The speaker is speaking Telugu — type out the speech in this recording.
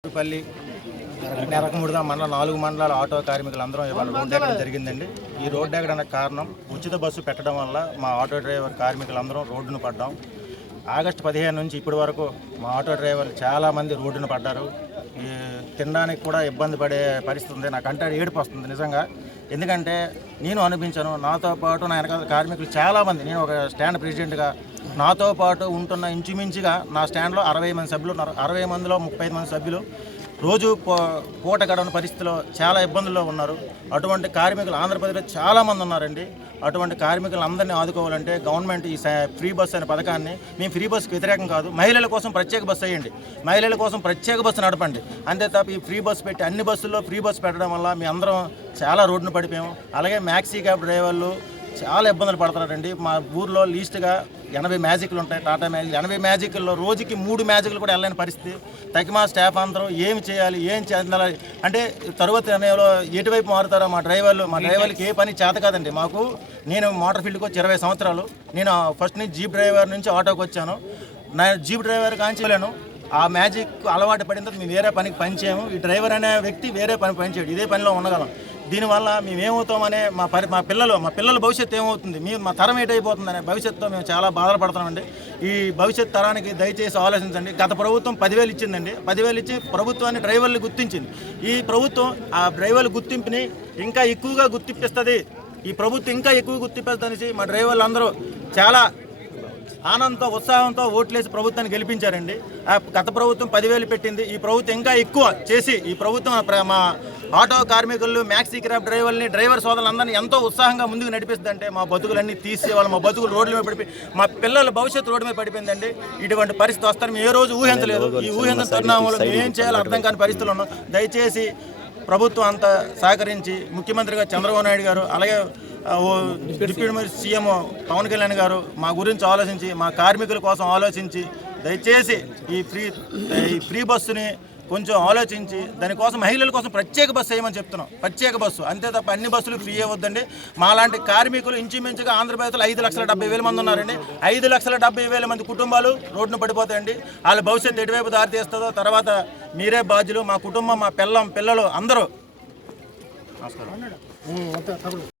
పల్లి నెరకముడిగా మండలం 4 మండలాల ఆటో కార్మికులందరం ఇవాళ రోడ్డు ఎక్కడం జరిగిందండి. ఈ రోడ్డు ఎక్కడానికి కారణం ఉచిత బస్సు పెట్టడం వల్ల మా ఆటో డ్రైవర్ కార్మికులందరం రోడ్డును పడ్డాం. ఆగస్టు 15 నుంచి ఇప్పటి వరకు మా ఆటో డ్రైవర్లు చాలామంది రోడ్డును పడ్డారు. తినడానికి కూడా ఇబ్బంది పడే పరిస్థితి ఉంది. నాకంటే ఏడుపు వస్తుంది నిజంగా. ఎందుకంటే నేను అనిపించాను, నాతో పాటు నా వెనకాల కార్మికులు చాలామంది, నేను ఒక స్టాండ్ ప్రెసిడెంట్గా నాతో పాటు ఉంటున్న ఇంచుమించుగా నా స్టాండ్లో 60 మంది సభ్యులు ఉన్నారు. 60 మందిలో 35 మంది సభ్యులు రోజు పూట గడవని పరిస్థితిలో చాలా ఇబ్బందుల్లో ఉన్నారు. అటువంటి కార్మికులు ఆంధ్రప్రదేశ్లో చాలామంది ఉన్నారండి. అటువంటి కార్మికులందరినీ ఆదుకోవాలంటే గవర్నమెంట్ ఈ ఫ్రీ బస్సు అనే పథకాన్ని, మేము ఫ్రీ బస్సుకి వ్యతిరేకం కాదు, మహిళల కోసం ప్రత్యేక బస్సు వేయండి, మహిళల కోసం ప్రత్యేక బస్సు నడపండి. అంతే తప్ప ఈ ఫ్రీ బస్సు పెట్టి అన్ని బస్సుల్లో ఫ్రీ బస్సు పెట్టడం వల్ల మీ అందరం చాలా రోడ్డును పడిపోయాము. అలాగే మ్యాక్సీ క్యాబ్ డ్రైవర్లు చాలా ఇబ్బందులు పడుతున్నారండి. మా ఊర్లో లీస్ట్గా 80 మ్యాజిక్లు ఉంటాయి, టాటా మ్యాజిక్. 80 మ్యాజిక్ల్లో రోజుకి 3 మ్యాజిక్లు కూడా వెళ్ళలేని పరిస్థితి. తగిమా స్టాఫ్ అందరూ ఏమి చేయాలి, ఏం చేయాలి అంటే తరువాత సమయంలో ఎటువైపు మారుతారో మా డ్రైవర్లకి ఏ పని చేత కాదండి. నేను మోటార్ ఫీల్డ్కి వచ్చి 20 సంవత్సరాలు. నేను ఫస్ట్ నుంచి జీప్ డ్రైవర్ నుంచి ఆటోకి వచ్చాను. నా జీప్ డ్రైవర్ కాంచలేను. ఆ మ్యాజిక్ అలవాటు పడిన తర్వాత మేము వేరే పనికి పనిచేయము. ఈ డ్రైవర్ అనే వ్యక్తి వేరే పనిచేయడు, ఇదే పనిలో ఉండగలం. దీనివల్ల మేమేమవుతామనే మా పిల్లల భవిష్యత్తు ఏమవుతుంది, మా తరం ఏటైపోతుందనే భవిష్యత్తుతో మేము చాలా బాధపడుతున్నామండి. ఈ భవిష్యత్ తరానికి దయచేసి ఆలోచించండి. గత ప్రభుత్వం 10,000 ఇచ్చిందండి. 10,000 ఇచ్చి ప్రభుత్వాన్ని డ్రైవర్లు గుర్తించింది. ఈ ప్రభుత్వం ఆ డ్రైవర్ల గుర్తింపుని ఇంకా ఎక్కువగా గుర్తింపిస్తుంది. ఈ ప్రభుత్వం ఇంకా ఎక్కువ గుర్తింపేసి మా డ్రైవర్లు అందరూ చాలా ఆనందంతో ఉత్సాహంతో ఓట్లేసి ప్రభుత్వాన్ని గెలిపించారండి. గత ప్రభుత్వం 10,000 పెట్టింది. ఈ ప్రభుత్వం ఇంకా ఎక్కువ చేసి ఈ ప్రభుత్వం మా ఆటో కార్మికులు, మ్యాక్సీ క్యాబ్ డ్రైవర్ని, డ్రైవర్ సోదరులందరినీ ఎంతో ఉత్సాహంగా ముందుకు నడిపిస్తుందంటే మా బతుకులన్నీ తీసేవాళ్ళు, మా బతుకులు రోడ్ల మీద పడిపోయి మా పిల్లల భవిష్యత్తు రోడ్డు మీద పడిపోయిందండి. ఇటువంటి పరిస్థితి వస్తారని మేము ఏ రోజు ఊహించలేదు. ఈ ఊహించిన తరుణంలో ఏం చేయాలో అర్థం కాని పరిస్థితులు ఉన్నాం. దయచేసి ప్రభుత్వం అంతా సహకరించి ముఖ్యమంత్రిగా చంద్రబాబు నాయుడు గారు, అలాగే డిప్యూటీ సీఎం పవన్ కళ్యాణ్ గారు మా గురించి ఆలోచించి, మా కార్మికుల కోసం ఆలోచించి దయచేసి ఈ ఫ్రీ బస్సుని కొంచెం ఆలోచించి దానికోసం మహిళల కోసం ప్రత్యేక బస్సు వేయమని చెప్తున్నాం. ప్రత్యేక బస్సు అంతే తప్ప అన్ని బస్సులు ఫ్రీ అవ్వద్దండి. మాలాంటి కార్మికులు ఇంచుమించుగా ఆంధ్రప్రదేశ్లో 5,70,000 మంది ఉన్నారండి. 5,70,000 మంది కుటుంబాలు రోడ్డును పడిపోతాయండి. వాళ్ళ భవిష్యత్తు ఎటువైపు దారి తీస్తుందో తర్వాత మీరే బాధ్యులు. మా కుటుంబం, మా పిల్లలు అందరూ. నమస్కారం.